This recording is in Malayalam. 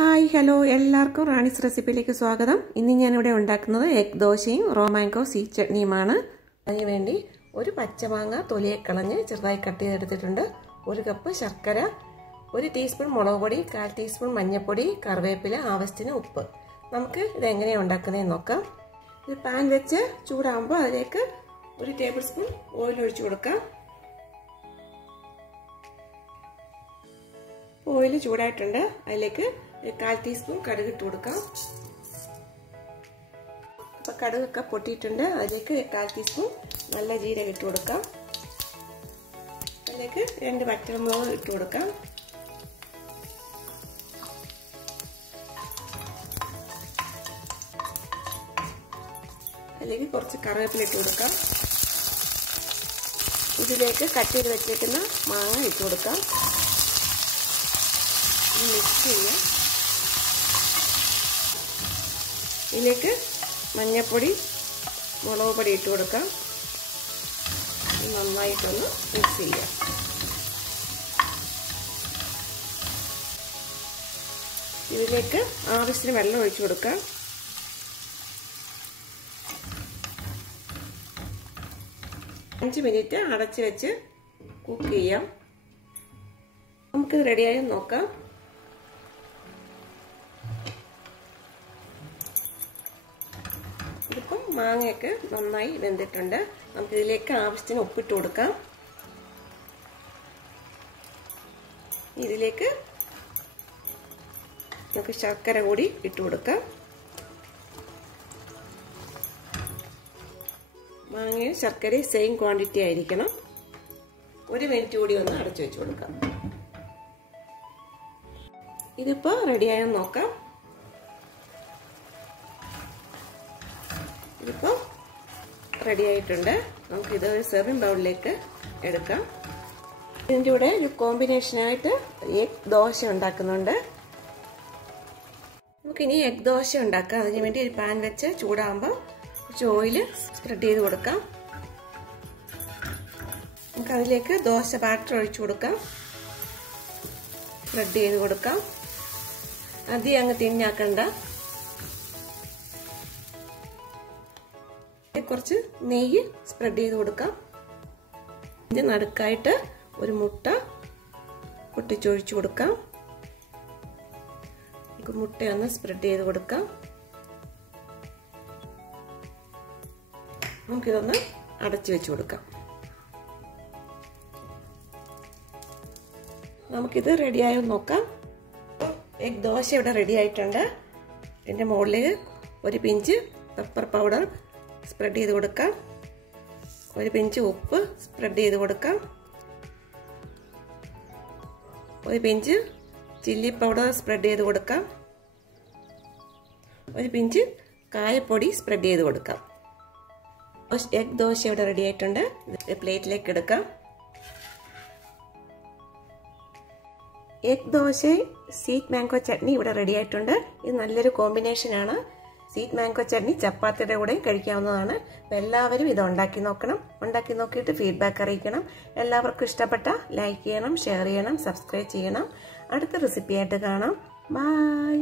ഹായ് ഹലോ എല്ലാവർക്കും റാണീസ് റെസിപ്പിയിലേക്ക് സ്വാഗതം. ഇന്ന് ഞാനിവിടെ ഉണ്ടാക്കുന്നത് എഗ് ദോശയും റോ മാംഗോ സ്വീറ്റ് ചട്നിയുമാണ്. അതിനുവേണ്ടി ഒരു പച്ചമാങ്ങ തൊലിയെ കളഞ്ഞ് ചെറുതായി കട്ട് ചെയ്തെടുത്തിട്ടുണ്ട്. 1 കപ്പ് ശർക്കര, 1 ടീസ്പൂൺ മുളക് പൊടി, 1/4 ടീസ്പൂൺ മഞ്ഞൾപ്പൊടി, കറിവേപ്പില, ആവശ്യത്തിന് ഉപ്പ്. നമുക്ക് ഇതെങ്ങനെയാണ് ഉണ്ടാക്കുന്നതെന്ന് നോക്കാം. ഒരു പാൻ വെച്ച് ചൂടാകുമ്പോൾ അതിലേക്ക് 1 ടേബിൾ സ്പൂൺ ഓയിൽ ഒഴിച്ചു കൊടുക്കാം. ഓയിൽ ചൂടായിട്ടുണ്ട്. അതിലേക്ക് 1/4 ടീസ്പൂൺ കടുക് ഇട്ട് കൊടുക്കാം. അപ്പോൾ കടുകൊക്കെ പൊട്ടിയിട്ടുണ്ട്. അതിലേക്ക് 1/4 ടീസ്പൂൺ നല്ല ജീരകം ഇട്ട് കൊടുക്കാം. അതിലേക്ക് 2 വറ്റൽമുളക് ഇട്ട് കൊടുക്കാം. അതിലേക്ക് കുറച്ച് കറിവേപ്പില ഇട്ട് കൊടുക്കാം. ഇതിലേക്ക് കട്ട് ചെയ്ത് വെച്ചേക്കുന്ന മാങ്ങ ഇട്ട് കൊടുക്കാം. മിക്സ് ചെയ്യാം. ഇതിലേക്ക് മഞ്ഞൾപ്പൊടി, മുളക് പൊടി ഇട്ട് കൊടുക്കാം. നന്നായിട്ടൊന്ന് മിക്സ് ചെയ്യാം. ഇതിലേക്ക് ആവശ്യത്തിന് വെള്ളം ഒഴിച്ചു കൊടുക്കാം. അഞ്ച് മിനിറ്റ് അടച്ചു വെച്ച് കുക്ക് ചെയ്യാം. നമുക്കിത് റെഡിയായി നോക്കാം. ഇതിപ്പം മാങ്ങയൊക്കെ നന്നായി വെന്തിട്ടുണ്ട്. നമുക്കിതിലേക്ക് ആവശ്യത്തിന് ഉപ്പിട്ട് കൊടുക്കാം. ഇതിലേക്ക് നമുക്ക് ശർക്കര കൂടി ഇട്ട് കൊടുക്കാം. മാങ്ങയും ശർക്കരയും സെയിം ക്വാണ്ടിറ്റി ആയിരിക്കണം. 1 മിനിറ്റ് കൂടി ഒന്ന് അടച്ചു വെച്ച് കൊടുക്കാം. ഇതിപ്പോൾ റെഡിയായെന്ന് നോക്കാം. ഇതിപ്പോൾ റെഡി ആയിട്ടുണ്ട്. നമുക്കിത് ഒരു സെർവിങ് ബൗളിലേക്ക് എടുക്കാം. ഇതിൻ്റെ കൂടെ ഒരു കോമ്പിനേഷനായിട്ട് എഗ് ദോശ ഉണ്ടാക്കുന്നുണ്ട്. നമുക്കിനി എഗ് ദോശ ഉണ്ടാക്കാം. അതിന് വേണ്ടി ഒരു പാൻ വെച്ച് ചൂടാകുമ്പോൾ കുറച്ച് ഓയിൽ സ്പ്രെഡ് ചെയ്ത് കൊടുക്കാം. നമുക്കതിലേക്ക് ദോശ ബാറ്റർ ഒഴിച്ചു കൊടുക്കാം. സ്പ്രെഡ് ചെയ്ത് കൊടുക്കാം. അധികം അങ്ങ് തിന്നാക്കണ്ട. കുറച്ച് നെയ്യ് സ്പ്രെഡ് ചെയ്ത് കൊടുക്കാം. ഇത് നടുക്കായിട്ട് ഒരു മുട്ട പൊട്ടിച്ചൊഴിച്ചു കൊടുക്കാം. മുട്ടയൊന്ന് സ്പ്രെഡ് ചെയ്ത് കൊടുക്കാം. നമുക്കിതൊന്ന് അടച്ചു വെച്ച് കൊടുക്കാം. നമുക്കിത് റെഡിയായോ നോക്കാം. എഗ് ദോശ ഇവിടെ റെഡി ആയിട്ടുണ്ട്. ഇതിൻ്റെ മുകളിലേക്ക് 1 പിഞ്ച് പെപ്പർ പൗഡർ സ്പ്രെഡ് ചെയ്ത് കൊടുക്കാം. 1 പിഞ്ച് ഉപ്പ് സ്പ്രെഡ് ചെയ്ത് കൊടുക്കാം. 1 പിഞ്ച് ചില്ലി പൗഡർ സ്പ്രെഡ് ചെയ്ത് കൊടുക്കാം. 1 പിഞ്ച് കായപ്പൊടി സ്പ്രെഡ് ചെയ്ത് കൊടുക്കാം. എഗ് ദോശ ഇവിടെ റെഡി ആയിട്ടുണ്ട്. പ്ലേറ്റിലേക്ക് എടുക്കാം. Egg dosa sweet mango chutney ഇവിടെ റെഡി ആയിട്ടുണ്ട്. ഇത് നല്ലൊരു കോമ്പിനേഷനാണ്. സ്വീറ്റ് മാംഗോ ചട്നി ചപ്പാത്തിയുടെ കൂടെയും കഴിക്കാവുന്നതാണ്. അപ്പോൾ എല്ലാവരും ഇത് ഉണ്ടാക്കി നോക്കണം. ഉണ്ടാക്കി നോക്കിയിട്ട് ഫീഡ്ബാക്ക് അറിയിക്കണം. എല്ലാവർക്കും ഇഷ്ടപ്പെട്ട ലൈക്ക് ചെയ്യണം, ഷെയർ ചെയ്യണം, സബ്സ്ക്രൈബ് ചെയ്യണം. അടുത്ത റെസിപ്പിയായിട്ട് കാണാം. ബൈ.